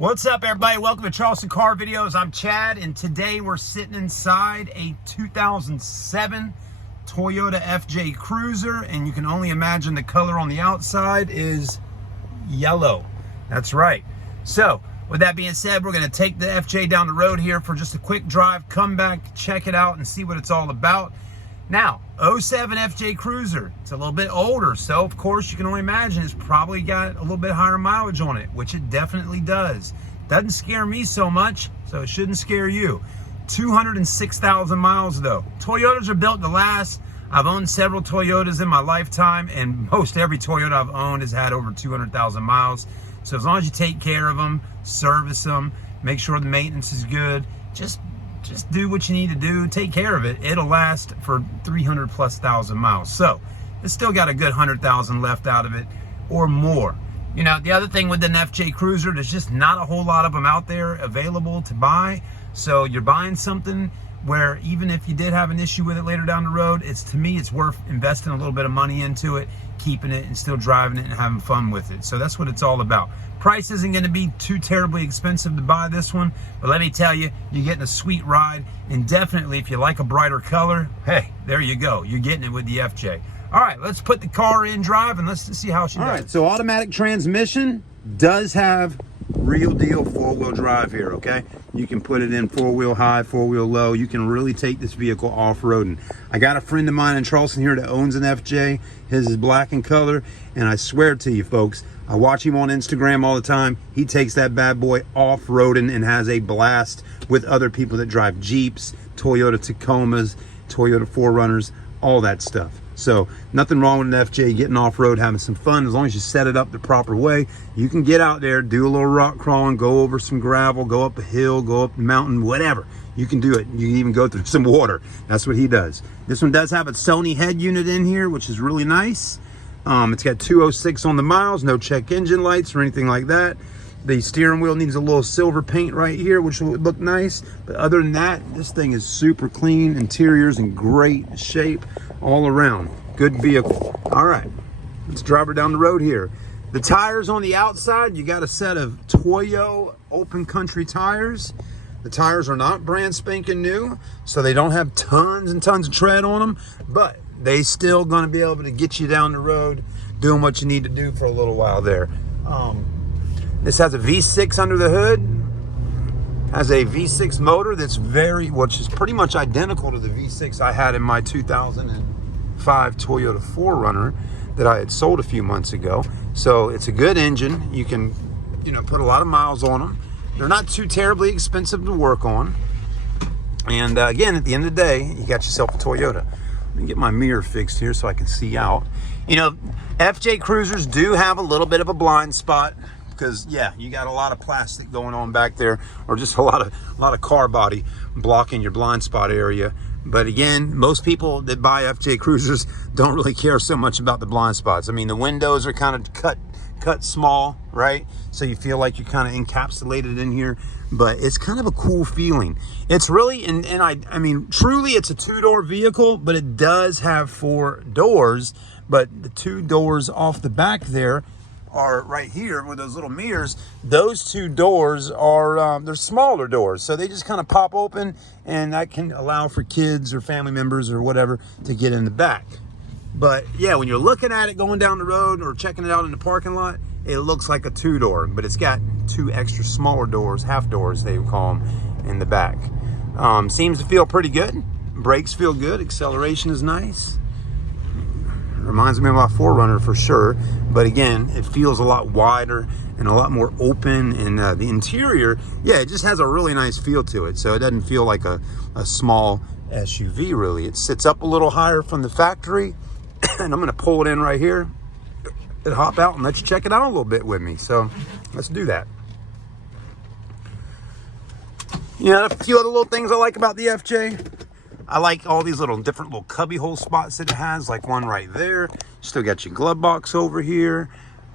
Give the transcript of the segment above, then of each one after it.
What's up, everybody? Welcome to Charleston Car Videos. I'm Chad, and today we're sitting inside a 2007 Toyota FJ Cruiser, and you can only imagine the color on the outside is yellow. That's right. So, with that being said, we're going to take the FJ down the road here for just a quick drive, come back, check it out, and see what it's all about. Now, 07 FJ Cruiser, it's a little bit older, so of course you can only imagine it's probably got a little bit higher mileage on it, which it definitely does. Doesn't scare me so much, so it shouldn't scare you. 206,000 miles though. Toyotas are built to last. I've owned several Toyotas in my lifetime, and most every Toyota I've owned has had over 200,000 miles. So as long as you take care of them, service them, make sure the maintenance is good, just do what you need to do, take care of it. It'll last for 300,000+ miles. So it's still got a good 100,000 left out of it or more. You know, the other thing with an FJ Cruiser, there's just not a whole lot of them out there available to buy. So you're buying something where even if you did have an issue with it later down the road, to me, it's worth investing a little bit of money into it, keeping it and still driving it and having fun with it. So that's what it's all about. Price isn't going to be too terribly expensive to buy this one, but let me tell you, you're getting a sweet ride, and definitely if you like a brighter color, hey, there you go. You're getting it with the FJ. All right, let's put the car in drive and let's see how she does. All right, so automatic transmission does have real deal four-wheel drive here, okay? You can put it in four-wheel high, four-wheel low. You can really take this vehicle off-roading. I got a friend of mine in Charleston here that owns an FJ. His is black in color, and I swear to you folks, I watch him on Instagram all the time. He takes that bad boy off-roading and has a blast with other people that drive Jeeps, Toyota Tacomas, Toyota 4Runners, all that stuff. So nothing wrong with an FJ getting off-road, having some fun. As long as you set it up the proper way, you can get out there, do a little rock crawling, go over some gravel, go up a hill, go up a mountain, whatever. You can do it. You can even go through some water. That's what he does. This one does have a Sony head unit in here, which is really nice. It's got 206 on the miles, no check engine lights or anything like that. The steering wheel needs a little silver paint right here, which will look nice. But other than that, this thing is super clean. Interior's in great shape all around. Good vehicle. All right, let's drive her down the road here. The tires on the outside, you got a set of Toyo open country tires. The tires are not brand spanking new, so they don't have tons and tons of tread on them, but they still gonna be able to get you down the road doing what you need to do for a little while there. This has a V6 under the hood, has a V6 motor that's which is pretty much identical to the V6 I had in my 2005 Toyota 4Runner that I had sold a few months ago. So it's a good engine. You can, put a lot of miles on them. They're not too terribly expensive to work on. And again, at the end of the day, you got yourself a Toyota. Let me get my mirror fixed here so I can see out. FJ Cruisers do have a little bit of a blind spot, because yeah, you got a lot of plastic going on back there, or just a lot of car body blocking your blind spot area. But again, most people that buy FJ Cruisers don't really care so much about the blind spots. I mean, the windows are kind of cut small, right? So you feel like you're kind of encapsulated in here, but it's kind of a cool feeling. It's really, and I mean, truly it's a two-door vehicle, but it does have 4 doors, but the 2 doors off the back there are right here with those little mirrors. Those 2 doors are they're smaller doors, so they just kind of pop open, and that can allow for kids or family members or whatever to get in the back. But yeah, when you're looking at it going down the road or checking it out in the parking lot, it looks like a 2-door, but it's got 2 extra smaller doors, half doors they would call them, in the back. Seems to feel pretty good. Brakes feel good. Acceleration is nice. Reminds me of my 4Runner for sure, but again, it feels a lot wider and a lot more open, and the interior, yeah, it just has a really nice feel to it. So it doesn't feel like a small SUV really. It sits up a little higher from the factory, and I'm gonna pull it in right here and hop out and let you check it out a little bit with me. So let's do that. A few other little things I like about the FJ. I like all these different little cubby hole spots that it has, like one right there. Still got your glove box over here.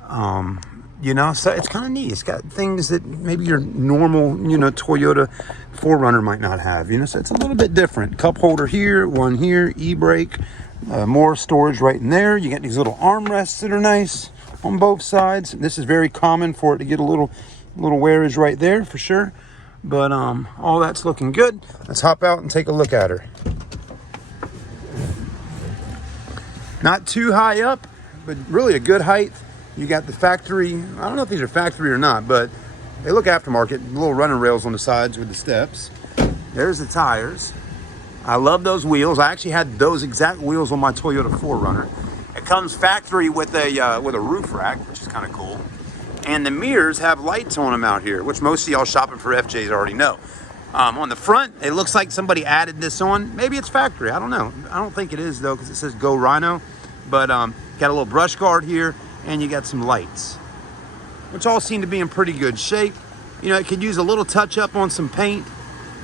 So it's kind of neat. It's got things that maybe your normal, Toyota 4Runner might not have, so it's a little bit different. Cup holder here, one here, e-brake, more storage right in there. You got these little armrests that are nice on both sides. This is very common for it to get a little Little wearage right there for sure. But all that's looking good. Let's hop out and take a look at her. Not too high up, but really a good height. You got the factory, I don't know if these are factory or not, but they look aftermarket. Little running rails on the sides with the steps. There's the tires. I love those wheels. I actually had those exact wheels on my Toyota 4Runner. It comes factory with a roof rack, which is kind of cool. And the mirrors have lights on them out here, which most of y'all shopping for FJs already know. On the front, it looks like somebody added this on. Maybe it's factory, I don't know. I don't think it is though, because it says Go Rhino. But got a little brush guard here, and you got some lights, which all seem to be in pretty good shape. You know, it could use a little touch up on some paint,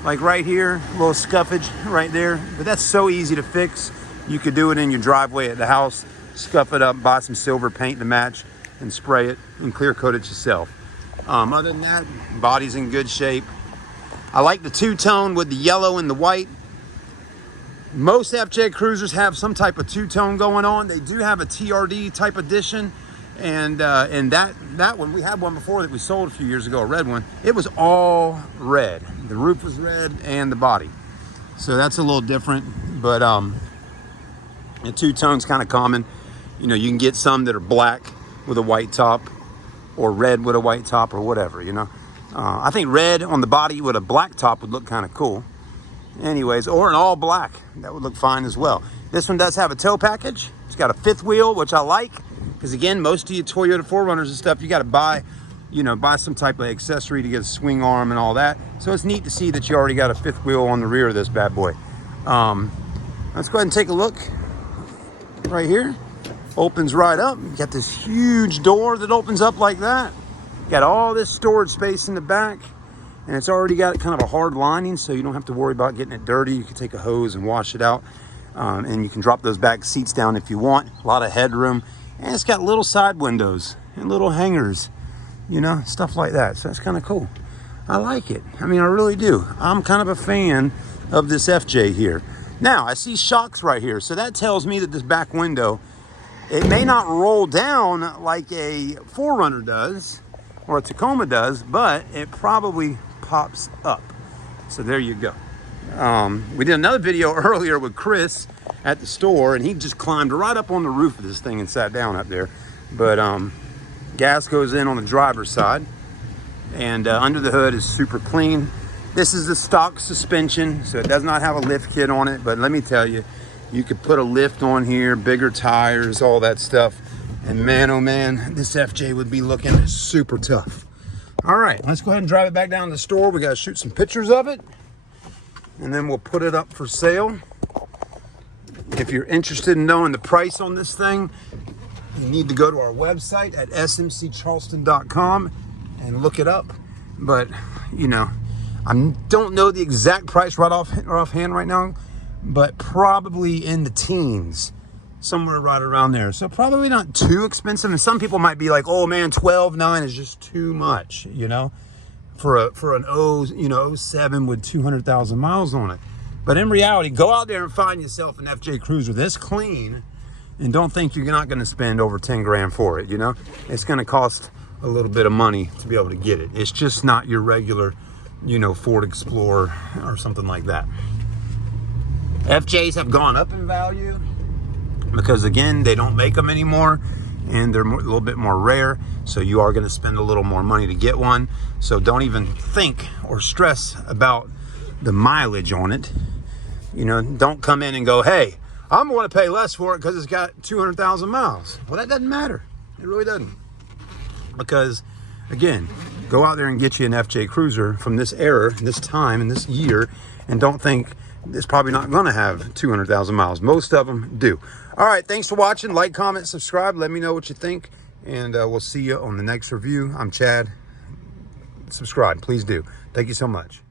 like right here, a little scuffage right there. But that's so easy to fix. You could do it in your driveway at the house, scuff it up, buy some silver paint to match, and spray it and clear coat it yourself. Other than that, body's in good shape. I like the two-tone with the yellow and the white. Most FJ Cruisers have some type of two-tone going on. They do have a TRD type edition, and that one, we had one before that we sold a few years ago, a red one. It was all red. The roof was red and the body. So that's a little different, but the two-tone's kind of common. You know, you can get some that are black with a white top, or red with a white top, or whatever, you know. I think red on the body with a black top would look kind of cool. Anyways, or an all black, that would look fine as well. This one does have a tow package. It's got a fifth wheel, which I like, because again, most of your Toyota 4Runners and stuff, you got to buy, you know, buy some type of accessory to get a swing arm and all that. So it's neat to see that you already got a fifth wheel on the rear of this bad boy. Let's go ahead and take a look right here. Opens right up. You got this huge door that opens up like that. Got all this storage space in the back, and it's already got kind of a hard lining, so you don't have to worry about getting it dirty. You can take a hose and wash it out, and you can drop those back seats down if you want. A lot of headroom, and it's got little side windows and little hangers, you know, stuff like that. So that's kind of cool. I like it. I mean, I really do. I'm kind of a fan of this FJ here. Now, I see shocks right here, so that tells me that this back window, it may not roll down like a 4Runner does or a Tacoma does, but it probably pops up. So there you go. We did another video earlier with Chris at the store, and he just climbed right up on the roof of this thing and sat down up there. But gas goes in on the driver's side, and under the hood is super clean. This is the stock suspension, so it does not have a lift kit on it, but let me tell you, you could put a lift on here, bigger tires, all that stuff. And man, oh man, this FJ would be looking super tough. All right, let's go ahead and drive it back down to the store. We got to shoot some pictures of it, and then we'll put it up for sale. If you're interested in knowing the price on this thing, you need to go to our website at smccharleston.com and look it up. But, you know, I don't know the exact price right offhand right now, but probably in the teens, somewhere right around there. So probably not too expensive. And some people might be like, oh man, $12,900 is just too much, you know, for an 07 with 200,000 miles on it. But in reality, go out there and find yourself an FJ Cruiser this clean, and don't think you're not going to spend over 10 grand for it. You know, it's going to cost a little bit of money to be able to get it. It's just not your regular, you know, Ford Explorer or something like that. FJs have gone up in value because, again, they don't make them anymore, and they're a little bit more rare, so you are going to spend a little more money to get one. So don't even think or stress about the mileage on it. You know, don't come in and go, hey, I'm going to pay less for it because it's got 200,000 miles. Well, that doesn't matter. It really doesn't. Because, again, go out there and get you an FJ Cruiser from this era, this time, and this year, and don't think it's probably not going to have 200,000 miles. Most of them do. All right, thanks for watching. Like, comment, subscribe. Let me know what you think, and we'll see you on the next review. I'm Chad. Subscribe, please do. Thank you so much.